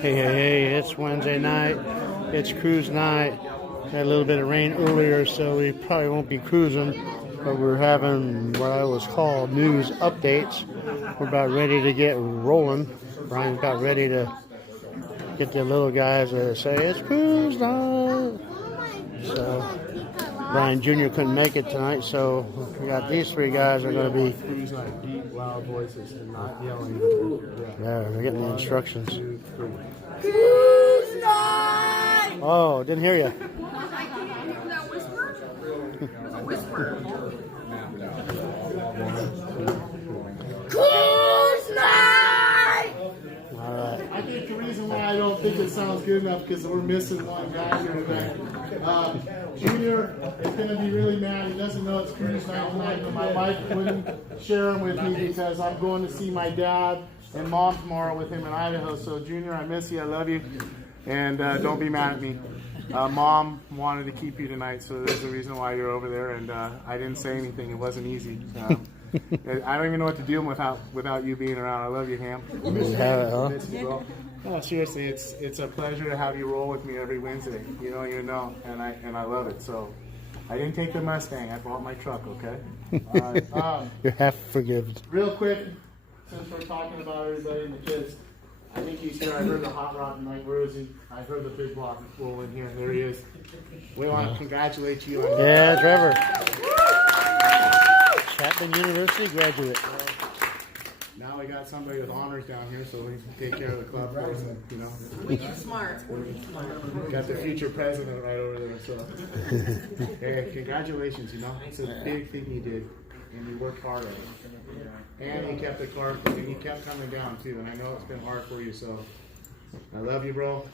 Hey, it's Wednesday night. It's cruise night. Had a little bit of rain earlier, so we probably won't be cruising, but we're having what I was called news updates. We're about ready to get rolling. Brian's about ready to get the little guys to say it's cruise night. So Brian Jr. couldn't make it tonight, so we got these three guys are going to be Cruise night, deep, loud voices, and not yelling. yeah, they're getting the instructions. Cruise night! Oh, didn't hear you. Was that whisper? It was a whisper. Cruise night! All right. I think the reason why I don't think it sounds good enough because we're missing one guy here tonight. Junior is going to be really mad. He doesn't know it's cruise night tonight, but my wife wouldn't share him with me because I'm going to see my dad and mom tomorrow with him in Idaho. So, Junior, I miss you. I love you. And don't be mad at me. Mom wanted to keep you tonight, so there's a reason why you're over there. And I didn't say anything. It wasn't easy. I don't even know what to do without you being around. I love you, Ham. You have it, huh? Miss you, bro. No, seriously, it's a pleasure to have you roll with me every Wednesday. You and I love it. So, I didn't take the Mustang. I bought my truck. Okay. All right. You're half forgiven. Real quick, since we're talking about everybody and the kids, I think he's here. I heard the hot rod tonight. Where is he? I heard the big block roll in here. There he is. We want to congratulate you on Yeah, Trevor. Chapman University graduate. Now we got somebody with honors down here, so we can take care of the club for us. We get smart. Got the future president right over there. So, hey, congratulations. It's a big thing you did, and you worked hard at it. And you kept the car, and you kept coming down too. And I know it's been hard for you, so I love you, bro.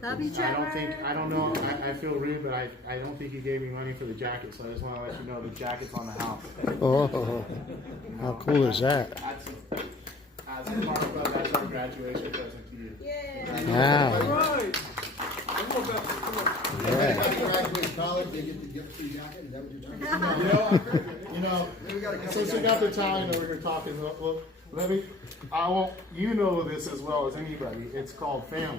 Love you, Trevor. I don't know, I feel rude, but I don't think you gave me money for the jacket, so I just want to let you know the jacket's on the house. Oh, how cool is that? As a part of that's our graduation present to you. Wow. Graduate college, they get the gift free jacket. Is that what you're talking about? Since we got the time and we're talking, look, you know this as well as anybody. It's called family.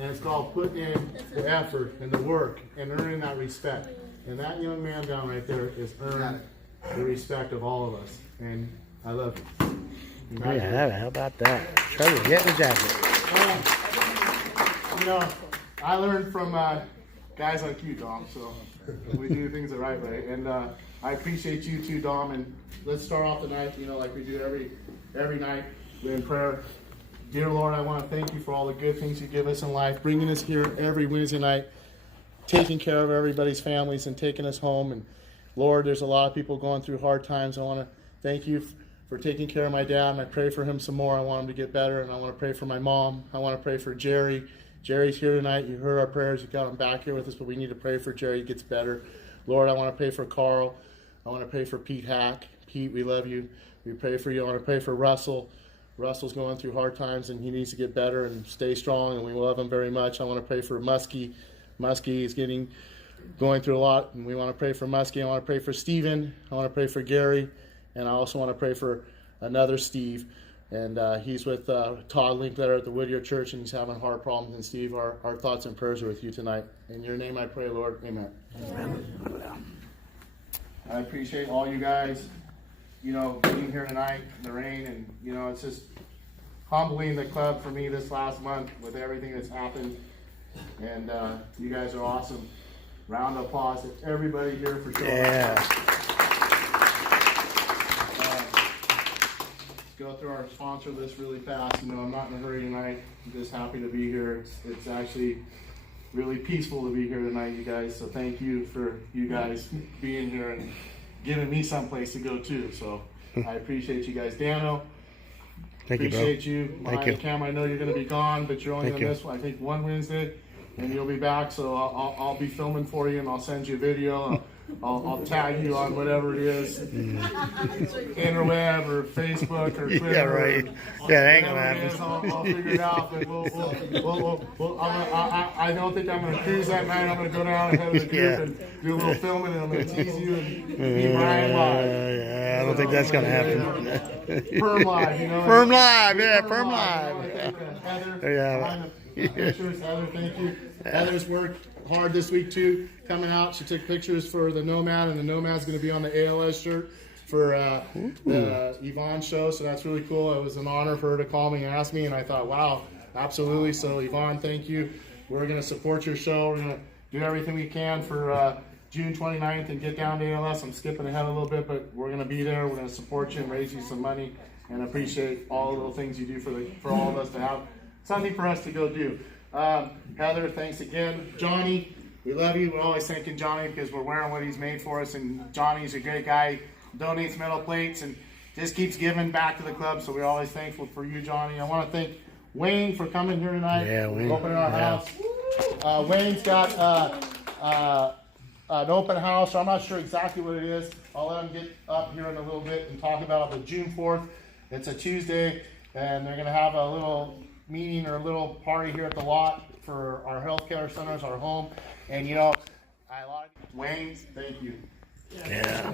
And it's called putting in the effort and the work and earning that respect. And that young man down right there is earning the respect of all of us. And I love you. Yeah, how about that? Trevor, get the jacket. I learned from guys like you, Dom, so we do things the right way. And I appreciate you too, Dom. And let's start off the night, like we do every night in prayer. Dear Lord, I want to thank you for all the good things you give us in life, bringing us here every Wednesday night, taking care of everybody's families and taking us home. And Lord, there's a lot of people going through hard times. I want to thank you for taking care of my dad, and I pray for him some more. I want him to get better, and I want to pray for my mom. I want to pray for Jerry. Jerry's here tonight. You heard our prayers. You got him back here with us, but we need to pray for Jerry. He gets better. Lord, I want to pray for Carl. I want to pray for Pete Hack. Pete, we love you. We pray for you. I want to pray for Russell. Russell's going through hard times, and he needs to get better and stay strong, and we love him very much. I want to pray for Muskie. Muskie is going through a lot, and we want to pray for Muskie. I want to pray for Steven. I want to pray for Gary, and I also want to pray for another Steve, and he's with Todd Linkletter at the Whittier Church, and he's having heart problems. And Steve, our thoughts and prayers are with you tonight. In your name I pray, Lord. Amen. Amen. I appreciate all you guys, being here tonight in the rain, and, it's just humbling the club for me this last month with everything that's happened, and you guys are awesome. Round of applause to everybody here for showing up. Let's go through our sponsor list really fast. I'm not in a hurry tonight. I'm just happy to be here. It's actually really peaceful to be here tonight, you guys, so thank you for you guys being here and giving me someplace to go too. So I appreciate you guys. Dano, appreciate you. Thank you. Cam, I know you're going to be gone, but you're only going to miss, I think, one Wednesday, and you'll be back. So I'll be filming for you, and I'll send you a video. I'll tag you on whatever it is, interweb or Facebook or Twitter. Yeah, right. Yeah, that ain't gonna Whatever it is, happen. I'll figure it out. But I don't think I'm gonna cruise that night. I'm gonna go down ahead of the group Yeah. and do a little filming, and I'm gonna tease you and be Brian live. Yeah, I don't think that's gonna happen. Firm live, you know. Firm live, yeah, firm You know, live. I think, Heather, Yeah. behind the pictures. Heather, thank you. Heather's worked hard this week too, coming out. She took pictures for the Nomad, and the Nomad's going to be on the ALS shirt for the Yvonne show. So that's really cool. It was an honor for her to call me and ask me, and I thought, wow, absolutely. So Yvonne, thank you. We're going to support your show. We're going to do everything we can for June 29th and get down to ALS. I'm skipping ahead a little bit, but we're going to be there. We're going to support you and raise you some money, and appreciate all the little things you do for all of us to have something for us to go do. Heather, thanks again. Johnny, we love you. We're always thanking Johnny because we're wearing what he's made for us, and Johnny's a great guy. Donates metal plates and just keeps giving back to the club, so we're always thankful for you, Johnny. I want to thank Wayne for coming here tonight. Yeah, Wayne. Opening our Yeah. house. Wayne's got an open house. I'm not sure exactly what it is. I'll let him get up here in a little bit and talk about it. But June 4th, it's a Tuesday, and they're going to have a little meeting or a little party here at the lot for our healthcare centers, our home. And you know, Wayne, thank you. Yeah.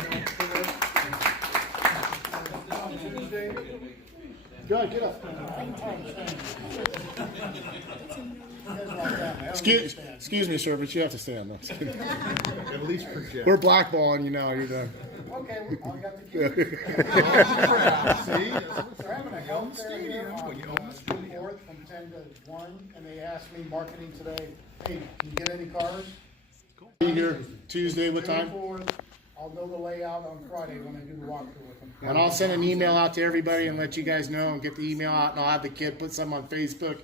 Good, get up. Excuse me, sir, but you have to stand. No, At least project. we're blackballing you now. You're done. Okay, I got the key. See? They're having a health fair here on June 4th from 10 to 1, and they asked me marketing today, hey, can you get any cars? Be here Tuesday, what June time? 4th, I'll know the layout on Friday when I do the walkthrough with them. And I'll send an email out to everybody and let you guys know and get the email out, and I'll have the kid put some on Facebook.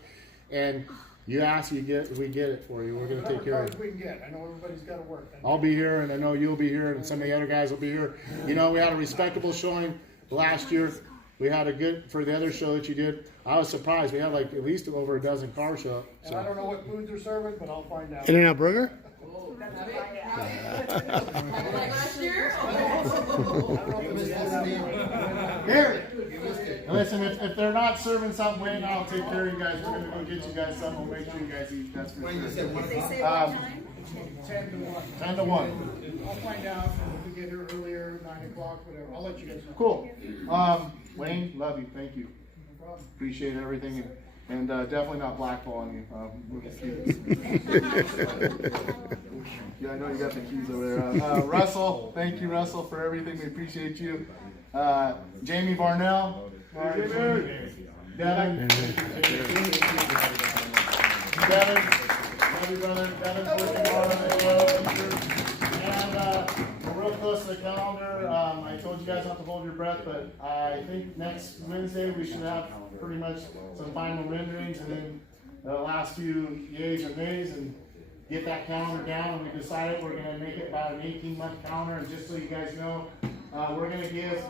And you ask, we get it for you. We're gonna take care of Cars it. we can get, I know everybody's gotta work. I'll be here, and I know you'll be here, and some of the other guys will be here. You know, we had a respectable showing last year. We had a good for the other show that you did. I was surprised. We had like at least over a dozen cars show up. And I don't know what foods they're serving, but I'll find out. In-N-Out Burger? Last year? Here. Listen, if they're not serving something, Wayne, I'll take care of you guys. We're gonna go get you guys something. We'll make sure you guys eat. That's for sure. 10 to 1. 10 to 1. I'll find out, if we get here earlier, 9 o'clock, whatever, I'll let you guys know. Cool. Wayne, love you. Thank you. No problem. Appreciate everything, and definitely not blackballing you. Yeah, I know you got the keys over there. Russell, thank you, Russell, for everything. We appreciate you. Jamie Barnell. Devin. Devin. Love you, brother. Devin's working hard on the and we're real close to the calendar. I told you guys not to hold your breath, but I think next Wednesday we should have pretty much some final renderings, and then the last few yays and nays, and get that calendar down. And we decided we're going to make it about an 18-month calendar. And just so you guys know, we're going to give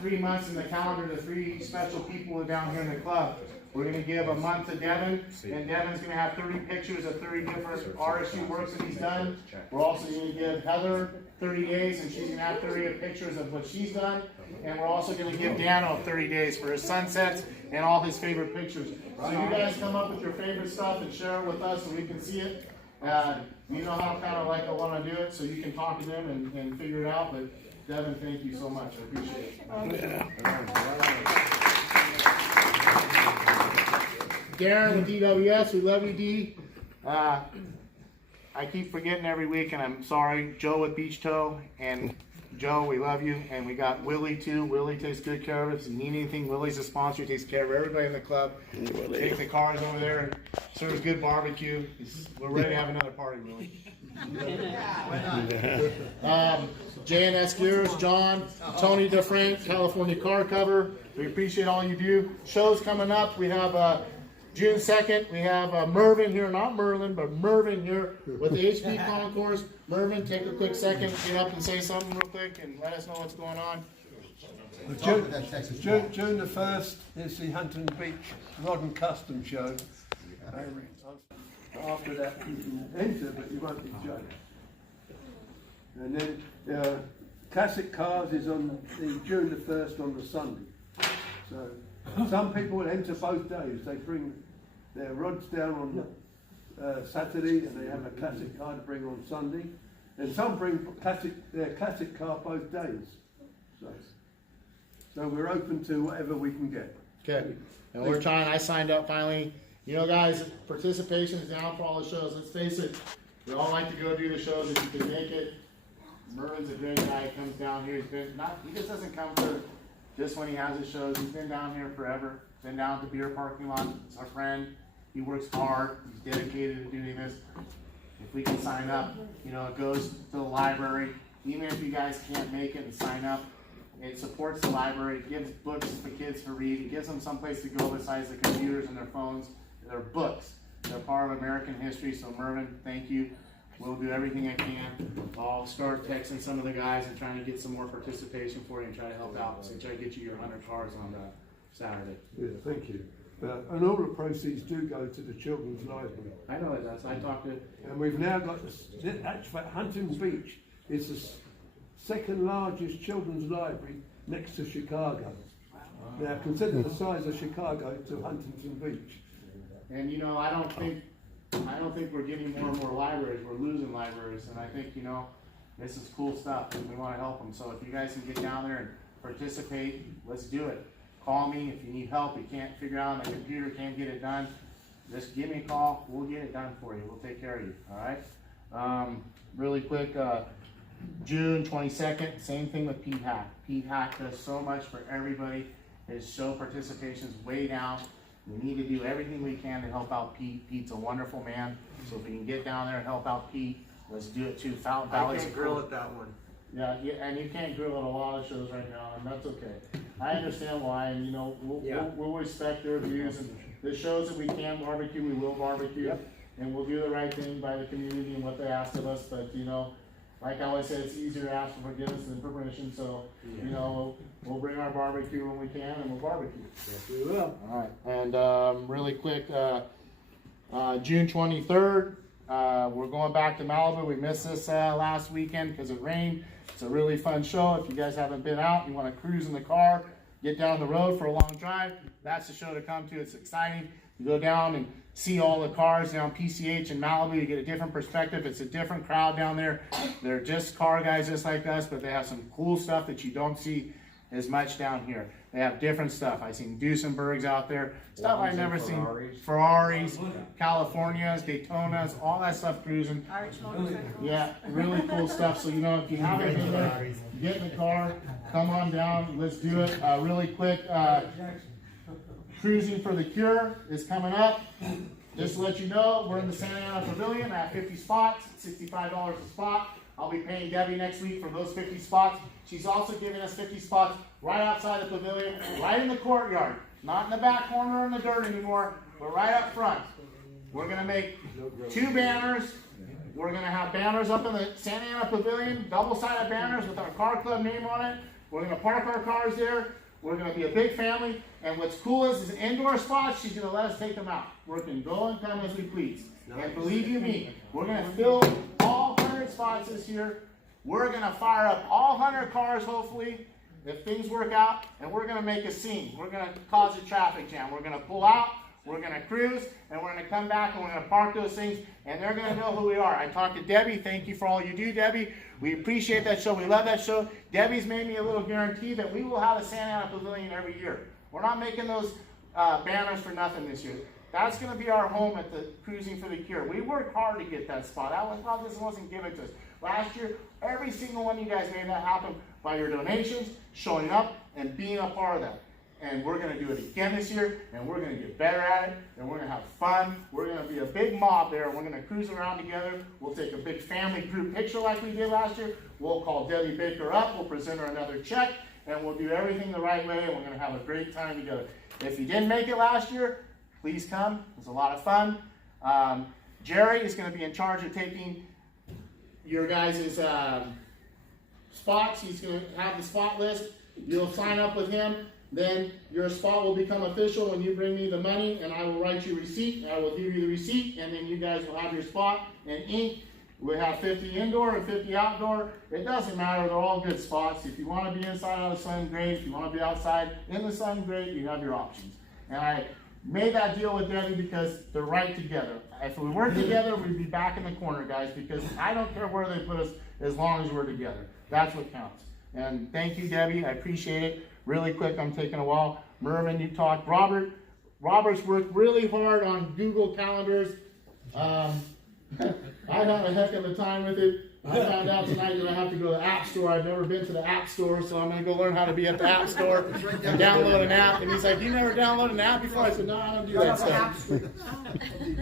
3 months in the calendar to 3 special people down here in the club. We're going to give a month to Devin, and Devin's going to have 30 pictures of 30 different RSU works that he's done. We're also going to give Heather 30 days, and she's going to have 30 pictures of what she's done. And we're also going to give Dano 30 days for his sunsets and all his favorite pictures. So you guys come up with your favorite stuff and share it with us so we can see it. You know how kind of like I want to do it, so you can talk to them and figure it out. But Devin, thank you so much. I appreciate it. Darren with DWS, we love you, D. I keep forgetting every week, and I'm sorry. Joe with Beach Toe, and Joe, we love you. And we got Willie too. Willie takes good care of us. If you need anything, Willie's a sponsor. He takes care of everybody in the club. Takes the cars over there and serves good barbecue. We're ready to have another party, Willie. JNS Gears, John, Tony DeFrank, California Car Cover. We appreciate all you do. Shows coming up. We have June 2nd, we have Mervin here, not Merlin, but Mervin here with the HP Concourse. Mervin, take a quick second, get up and say something real quick and let us know what's going on. Talk with that Texas June the 1st is the Huntington Beach Rod and Custom Show. After that, you can enter, but you won't be judged. And then Classic Cars is on June the 1st on the Sunday. So some people will enter both days. They bring their rods down on Saturday and they have a classic car to bring on Sunday. And some bring their classic car both days. So we're open to whatever we can get. Okay. And we're trying, I signed up finally. You know, guys, participation is down for all the shows. Let's face it, we all like to go do the shows if you can make it. Mervin's a great guy. He comes down here. He just doesn't come for just when he has his shows. He's been down here forever. Been down at the beer parking lot. He's our friend. He works hard. He's dedicated to doing this. If we can sign up, you know, it goes to the library. Even if you guys can't make it and sign up, it supports the library. It gives books for kids to read. It gives them someplace to go besides the computers and their phones. They're books. They're part of American history. So Mervin, thank you. We'll do everything I can. I'll start texting some of the guys and trying to get some more participation for you and try to help out. So try to get you your 100 cars on Saturday. Yeah, thank you. And all the proceeds do go to the children's library. I know it does. I talked to. And we've now got actually Hunting Beach is the second largest children's library next to Chicago. Now consider the size of Chicago to Huntington Beach. And you know, I don't think we're getting more and more libraries. We're losing libraries, and I think, you know, this is cool stuff, and we want to help them. So if you guys can get down there and participate, let's do it. Call me if you need help. You can't figure out on the computer, can't get it done. Just give me a call. We'll get it done for you. We'll take care of you. All right. Really quick. June 22nd. Same thing with Pete Hack. Pete Hack does so much for everybody. His show participation is way down. We need to do everything we can to help out Pete. Pete's a wonderful man. So if we can get down there and help out Pete, let's do it too. Fountain Valley's I can't grill at that one. Yeah, and you can't grill at a lot of shows right now, and that's okay. I understand why, and you know, we'll respect their views, and the shows that we can barbecue, we will barbecue, and we'll do the right thing by the community and what they ask of us, but you know, like I always said, it's easier to ask for forgiveness than permission, so, you know, we'll bring our barbecue when we can, and we'll barbecue. Yes, we will. All right, and really quick, June 23rd, we're going back to Malibu. We missed this last weekend because it rained. It's a really fun show. If you guys haven't been out, you want to cruise in the car, get down the road for a long drive, that's the show to come to. It's exciting. You go down and see all the cars down PCH in Malibu. You get a different perspective. It's a different crowd down there. They're just car guys just like us, but they have some cool stuff that you don't see as much down here. They have different stuff. I've seen Duesenbergs out there, stuff I've never seen. Ferraris, Californias, Daytonas, all that stuff cruising. Yeah, really cool stuff. So, you know, if you haven't been there, get in the car, come on down, let's do it. Really quick, Cruising for the Cure is coming up. Just to let you know, we're in the Santa Ana Pavilion. I have 50 spots, $65 a spot. I'll be paying Debbie next week for those 50 spots. She's also giving us 50 spots right outside the pavilion, right in the courtyard. Not in the back corner or in the dirt anymore, but right up front. We're going to make 2 banners. We're going to have banners up in the Santa Ana Pavilion, double-sided banners with our car club name on it. We're going to park our cars there. We're going to be a big family. And what's cool is indoor spots, she's going to let us take them out. We can go and come as we please. And believe you me, we're going to fill all 100 spots this year. We're going to fire up all 100 cars, hopefully, if things work out, and we're going to make a scene. We're going to cause a traffic jam. We're going to pull out, we're going to cruise, and we're going to come back, and we're going to park those things, and they're going to know who we are. I talked to Debbie. Thank you for all you do, Debbie. We appreciate that show. We love that show. Debbie's made me a little guarantee that we will have a Santa Ana Pavilion every year. We're not making those banners for nothing this year. That's going to be our home at the Cruising for the Cure. We worked hard to get that spot. This wasn't given to us. Last year, every single one of you guys made that happen by your donations, showing up, and being a part of that. And we're going to do it again this year, and we're going to get better at it, and we're going to have fun. We're going to be a big mob there, and we're going to cruise around together. We'll take a big family group picture like we did last year. We'll call Debbie Baker up. We'll present her another check, and we'll do everything the right way, and we're going to have a great time together. If you didn't make it last year, please come. It was a lot of fun. Jerry is going to be in charge of taking your guys' spots. He's going to have the spot list. You'll sign up with him. Then your spot will become official when you bring me the money, and I will write you a receipt. I will give you the receipt, and then you guys will have your spot and ink. We have 50 indoor and 50 outdoor. It doesn't matter, they're all good spots. If you want to be inside out of the sun, great. If you want to be outside in the sun, great. You have your options. And I made that deal with Debbie because they're right together. If we weren't together, we'd be back in the corner, guys, because I don't care where they put us as long as we're together. That's what counts. And thank you, Debbie. I appreciate it. Really quick, I'm taking a while. Mervin, you talked. Robert's worked really hard on Google Calendars. I had a heck of a time with it. I found out tonight that I have to go to the App Store. I've never been to the App Store, so I'm going to go learn how to be at the App Store and download an app. And he's like, "You never downloaded an app before?" I said, "No, I don't do that stuff."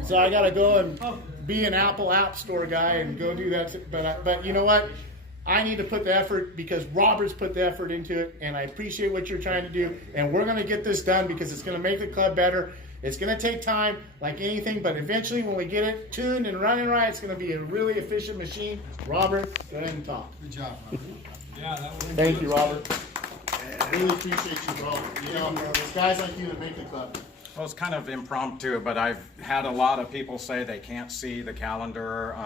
So I got to go and be an Apple App Store guy and go do that. But you know what? I need to put the effort because Robert's put the effort into it, and I appreciate what you're trying to do. And we're going to get this done because it's going to make the club better. It's going to take time, like anything, but eventually when we get it tuned and running right, it's going to be a really efficient machine. Robert, go ahead and talk. Good job, Robert. Yeah, that was. Thank you, Robert. Really appreciate you, bro. You know, it's guys like you that make the club. Well, it's kind of impromptu, but I've had a lot of people say they can't see the calendar,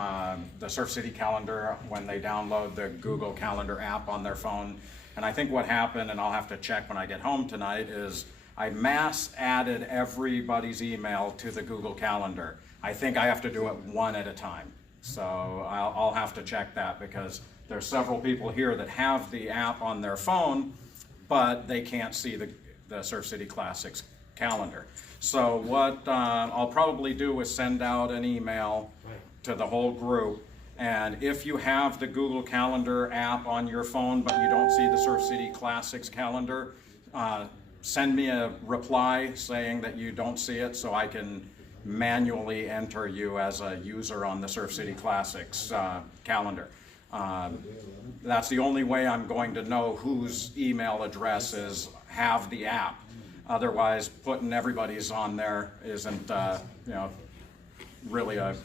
the Surf City calendar, when they download the Google Calendar app on their phone. And I think what happened, and I'll have to check when I get home tonight, is I mass added everybody's email to the Google Calendar. I think I have to do it one at a time. So I'll have to check that because there's several people here that have the app on their phone, but they can't see the Surf City Classics calendar. So what I'll probably do is send out an email to the whole group, and if you have the Google Calendar app on your phone but you don't see the Surf City Classics calendar, send me a reply saying that you don't see it so I can manually enter you as a user on the Surf City Classics calendar. That's the only way I'm going to know whose email addresses have the app. Otherwise, putting everybody's on there isn't, really a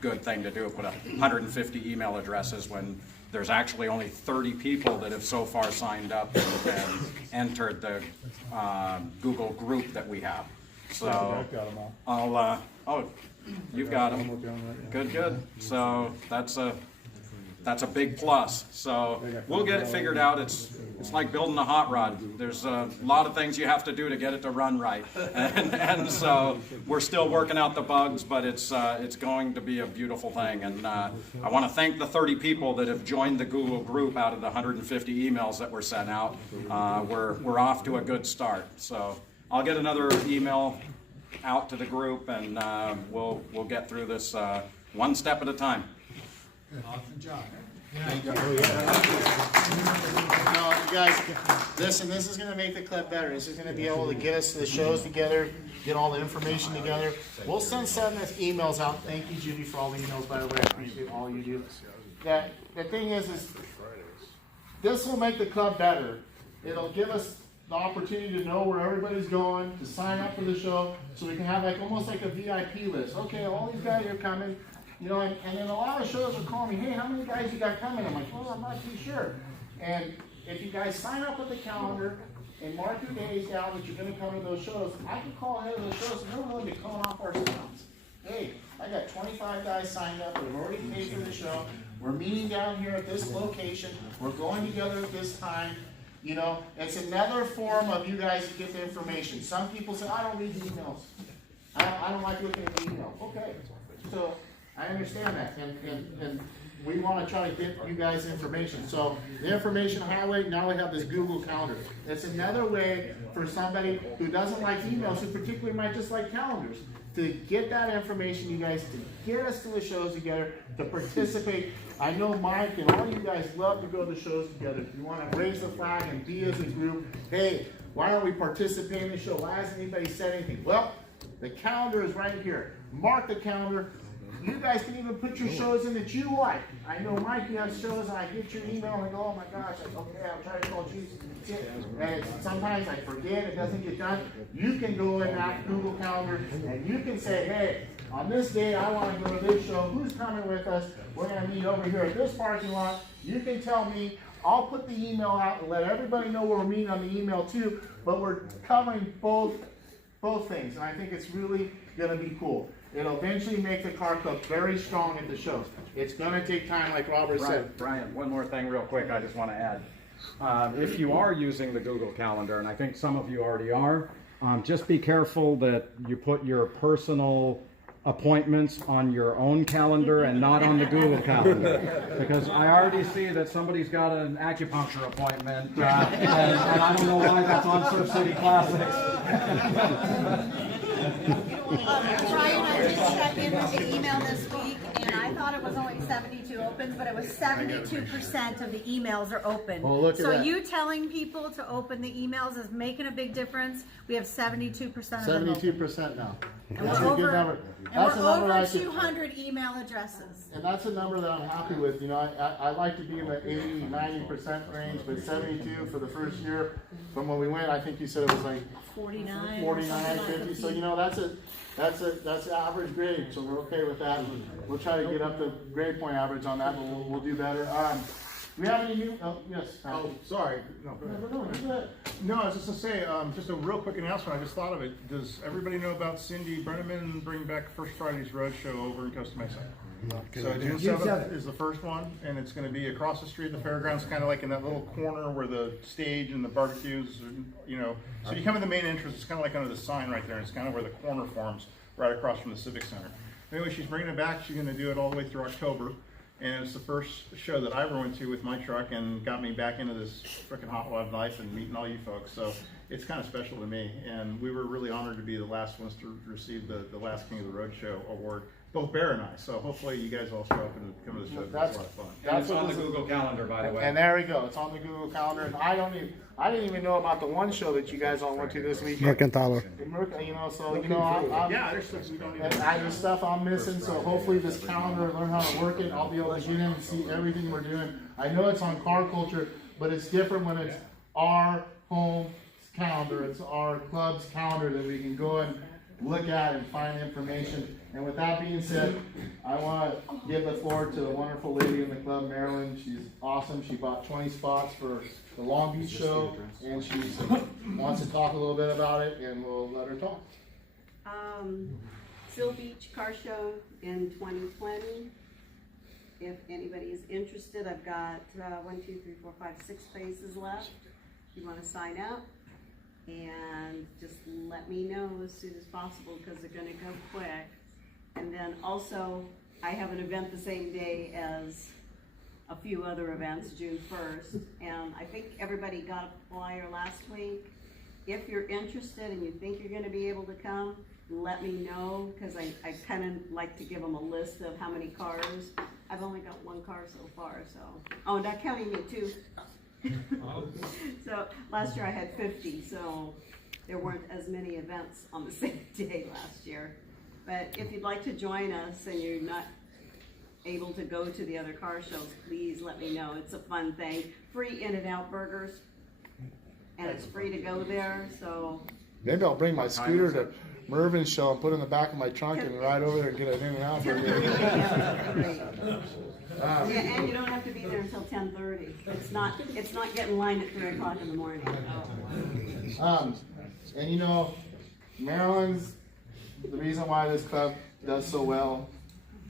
good thing to do. Put 150 email addresses when there's actually only 30 people that have so far signed up and entered the Google group that we have. So I'll, you've got them. Good. So that's a big plus. So we'll get it figured out. It's like building a hot rod. There's a lot of things you have to do to get it to run right, and so we're still working out the bugs, but it's going to be a beautiful thing. And I want to thank the 30 people that have joined the Google group out of the 150 emails that were sent out. We're off to a good start. So I'll get another email out to the group, and we'll get through this one step at a time. Good job. Thank you. You guys, listen, this is going to make the club better. This is going to be able to get us the shows together, get all the information together. We'll send us emails out. Thank you, Judy, for all the emails, by the way. I appreciate all you do. The thing is this will make the club better. It'll give us the opportunity to know where everybody's going, to sign up for the show, so we can have almost like a VIP list. Okay, all these guys are coming. You know, and then a lot of shows will call me, "Hey, how many guys you got coming?" I'm like, "Well, I'm not too sure." And if you guys sign up with the calendar and mark your days down that you're going to come to those shows, I can call ahead of those shows and they're willing to come off our stops. Hey, I got 25 guys signed up. They've already paid for the show. We're meeting down here at this location. We're going together at this time. You know, it's another form of you guys to get the information. Some people say, "I don't read the emails. I don't like looking at the email." Okay, so I understand that, and we want to try to get you guys information. So the information highway, now we have this Google Calendar. It's another way for somebody who doesn't like emails, who particularly might just like calendars, to get that information, you guys, to get us to the shows together, to participate. I know Mike and all you guys love to go to the shows together. If you want to raise the flag and be as a group, hey, why don't we participate in the show? Why hasn't anybody said anything? Well, the calendar is right here. Mark the calendar. You guys can even put your shows in that you like. I know Mike, you have shows, and I get your email and I go, "Oh my gosh," okay, I'll try to call Jesus. And sometimes I forget, it doesn't get done. You can go in that Google Calendar and you can say, "Hey, on this day I want to go to this show. Who's coming with us? We're going to meet over here at this parking lot." You can tell me. I'll put the email out and let everybody know where we're meeting on the email too. But we're covering both things, and I think it's really going to be cool. It'll eventually make the car club very strong at the shows. It's gonna take time, like Robert said. Brian, one more thing real quick I just want to add. If you are using the Google Calendar, and I think some of you already are, just be careful that you put your personal appointments on your own calendar and not on the Google Calendar. Because I already see that somebody's got an acupuncture appointment, and I don't know why that's on Surf City Classics. Brian, I did check in with the email this week, and I thought it was only 72 opens, but it was 72% of the emails are open. Oh, look at so that. you telling people to open the emails is making a big difference. We have 72% of them open. 72% now. And That's we're a good over, number. and That's a we're number I over could- 200 email addresses. And that's a number that I'm happy with. You know, I like to be in the 80, 90% range, but 72 for the first year from when we went, I think you said it was like 49. 49, 50. So, you know, that's average grade. So we're okay with that. We'll try to get up the grade point average on that, but we'll do better. Do we have any new, oh, yes. Oh, sorry. No, go ahead. No, I was just gonna say, just a real quick announcement. I just thought of it. Does everybody know about Cindy Brenneman bringing back First Friday's Roadshow over in Costa Mesa? So June 7th is the first one, and it's going to be across the street at the fairgrounds, kind of like in that little corner where the stage and the barbecues, you know. So you come in the main entrance, it's kind of like under the sign right there. It's kind of where the corner forms, right across from the Civic Center. Anyway, she's bringing it back. She's going to do it all the way through October. And it's the first show that I ever went to with my truck and got me back into this freaking hot rod life and meeting all you folks. So it's kind of special to me. And we were really honored to be the last ones to receive the last King of the Road Show award, both Bear and I. So hopefully you guys all show up and come to the show. It's a lot of fun. And it's on the Google Calendar, by the way. And there we go. It's on the Google Calendar. And I didn't even know about the one show that you guys all went to this weekend. Mercantile. You know, so you know, I'm Yeah, there's stuff we don't even. there's stuff I'm missing. So hopefully this calendar, learn how to work it. I'll be able to get in and see everything we're doing. I know it's on Car Culture, but it's different when it's our home calendar. It's our club's calendar that we can go and look at and find information. And with that being said, I want to give the floor to the wonderful lady in the club, Marilyn. She's awesome. She bought 20 spots for the Long Beach show, and she wants to talk a little bit about it, and we'll let her talk. Seal Beach Car Show in 2020. If anybody is interested, I've got 6 spaces left. If you want to sign up, and just let me know as soon as possible because they're going to go quick. And then also, I have an event the same day as a few other events, June 1st, and I think everybody got a flyer last week. If you're interested and you think you're going to be able to come, let me know, because I kind of like to give them a list of how many cars. I've only got one car so far, so. Oh, not counting me too. So last year I had 50, so there weren't as many events on the same day last year. But if you'd like to join us and you're not able to go to the other car shows, please let me know. It's a fun thing. Free In-N-Out burgers, and it's free to go there, so. Maybe I'll bring my scooter to Mervin's show and put it in the back of my trunk and ride over there and get an In-N-Out burger. Yeah, and you don't have to be there until 10:30. It's not getting lined at 3 o'clock in the morning. And you know, Marilyn's the reason why this club does so well.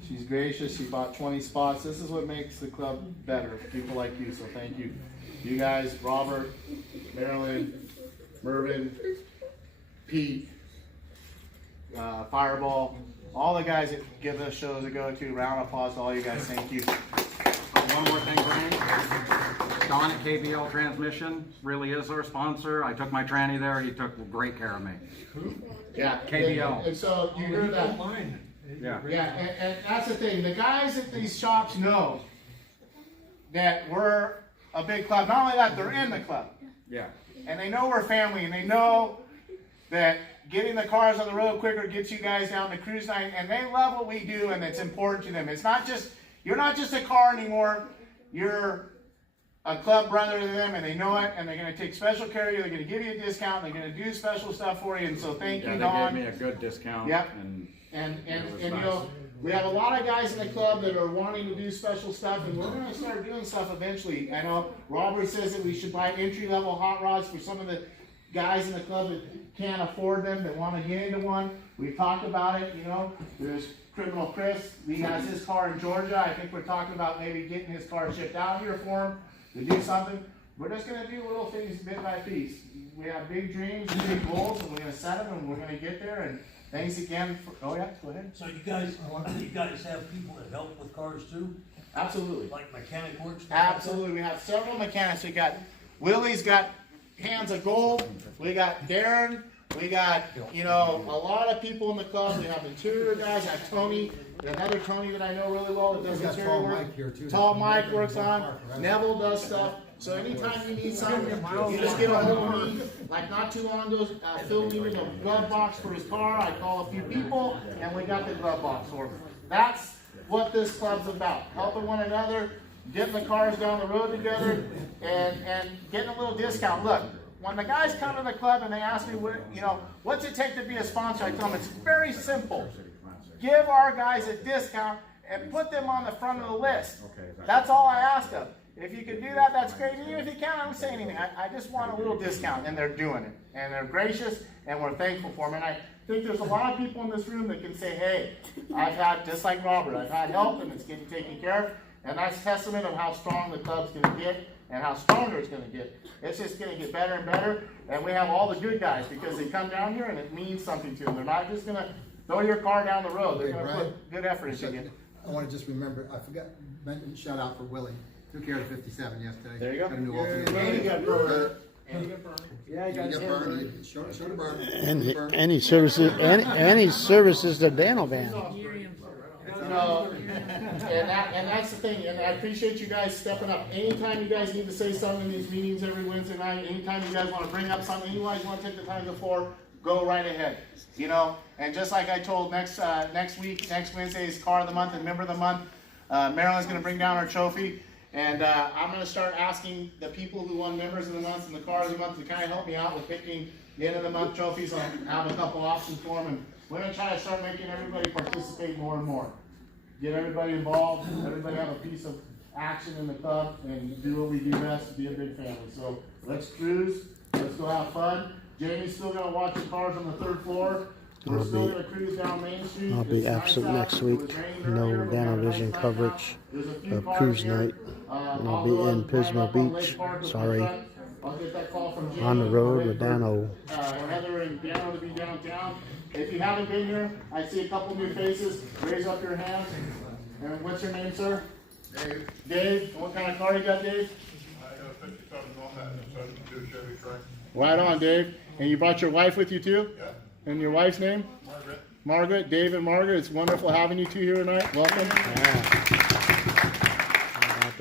She's gracious. She bought 20 spots. This is what makes the club better. People like you. So thank you, you guys, Robert, Marilyn, Mervin, Pete, Fireball, all the guys that give us shows to go to. Round of applause to all you guys. Thank you. One more thing, Brian. Don at KBL Transmission really is our sponsor. I took my tranny there. He took great care of me. Yeah, KBL. And so you heard that. Yeah. Yeah, and that's the thing. The guys at these shops know that we're a big club. Not only that, they're in the club. Yeah. And they know we're family, and they know that getting the cars on the road quicker gets you guys down to cruise night, and they love what we do, and it's important to them. It's not just, you're not just a car anymore. You're a club brother to them, and they know it, and they're going to take special care of you. They're going to give you a discount. They're going to do special stuff for you, and so thank you, Don. They gave me a good discount. Yep. And you know, we have a lot of guys in the club that are wanting to do special stuff, and we're going to start doing stuff eventually. I know Robert says that we should buy entry-level hot rods for some of the guys in the club that can't afford them, they want to get into one. We've talked about it, you know. There's Criminal Chris, he has his car in Georgia. I think we're talking about maybe getting his car shipped out here for him to do something. We're just going to do little things bit by piece. We have big dreams and big goals, and we're going to set them, and we're going to get there. And thanks again for, oh yeah, go ahead. So you guys have people that help with cars too? Absolutely. Like mechanic work stuff? Absolutely. We have several mechanics. We got, Willie's got hands of gold. We got Darren. We got, you know, a lot of people in the club. We have interior guys. I have Tony, another Tony that I know really well that does interior Tall work. Mike here too. Tall Mike works on. Neville does stuff. So anytime you need something, you just get a hold of me. Like not too long ago, Phil needed a glove box for his car. I call a few people, and we got the glove box for him. That's what this club's about. Helping one another, getting the cars down the road together, and getting a little discount. Look, when the guys come to the club and they ask me, what, you know, what's it take to be a sponsor, I tell them it's very simple. Give our guys a discount and put them on the front of the list. That's all I ask them. If you can do that, that's great. And even if you can't, I don't say anything. I just want a little discount, and they're doing it. And they're gracious, and we're thankful for them. And I think there's a lot of people in this room that can say, hey, I've had, just like Robert, I've had help, and it's getting taken care of. And that's testament of how strong the club's going to get and how stronger it's going to get. It's just going to get better and better. And we have all the good guys because they come down here, and it means something to them. They're not just going to throw your car down the road. They're going to put good effort into it. I want to just remember, I forgot, shout out for Willie. Took care of the 57 yesterday. There you go. Got a new alternate. And you got burned. And you got burned. Yeah, you got burned. Show the burn. And any services to Dano Van. You know, and that's the thing, and I appreciate you guys stepping up. Anytime you guys need to say something in these meetings every Wednesday night, anytime you guys want to bring up something, you guys want to take the time to the floor, go right ahead. You know, and just like I told next Wednesday's Car of the Month and Member of the Month, Marilyn's going to bring down our trophy. And I'm going to start asking the people who won Members of the Month and the Car of the Month to kind of help me out with picking the end of the month trophies. I'll have a couple options for them. And we're going to try to start making everybody participate more and more. Get everybody involved, everybody have a piece of action in the club, and do what we do best, be a big family. So let's cruise, let's go have fun. Jamie's still going to watch the cars on the 3rd floor. We're still going to cruise down Main Street. I'll be absent next week. No Dano Vision coverage of cruise night. And I'll be in Pismo Beach. Sorry. I'll get that call from Jamie. On the road with Dano. Heather and Dano to be downtown. If you haven't been here, I see a couple new faces. Raise up your hands. And what's your name, sir? Dave. Dave. What kind of car you got, Dave? I got a 57 on that, so I can do Chevy truck. Right on, Dave. And you brought your wife with you too? Yeah. And your wife's name? Margaret. Margaret, Dave and Margaret. It's wonderful having you two here tonight. Welcome.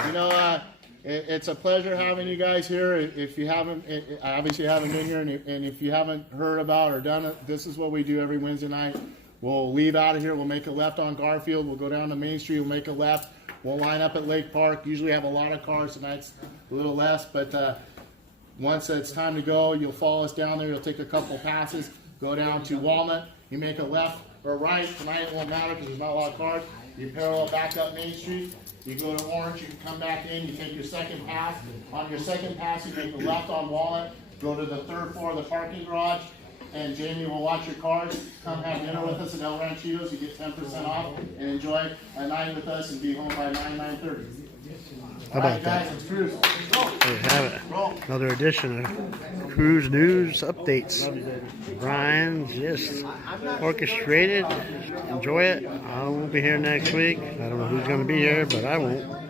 You know, it's a pleasure having you guys here. If you haven't, obviously haven't been here, and if you haven't heard about or done it, this is what we do every Wednesday night. We'll leave out of here. We'll make a left on Garfield. We'll go down to Main Street. We'll make a left. We'll line up at Lake Park. Usually have a lot of cars. Tonight's a little less, but once it's time to go, you'll follow us down there. You'll take a couple passes, go down to Walnut. You make a left or right. Tonight it won't matter because there's not a lot of cars. You parallel back up Main Street. You go to Orange, you can come back in, you take your second pass. On your second pass, you make a left on Walnut, go to the 3rd floor of the parking garage, and Jamie will watch your cars. Come have dinner with us at El Ranchitos. You get 10% off and enjoy a night with us and be home by 9:30. How about that? Guys, it's cruise. There you have it. Another edition of Cruise News Updates. Brian just orchestrated. Enjoy it. I won't be here next week. I don't know who's going to be here, but I won't.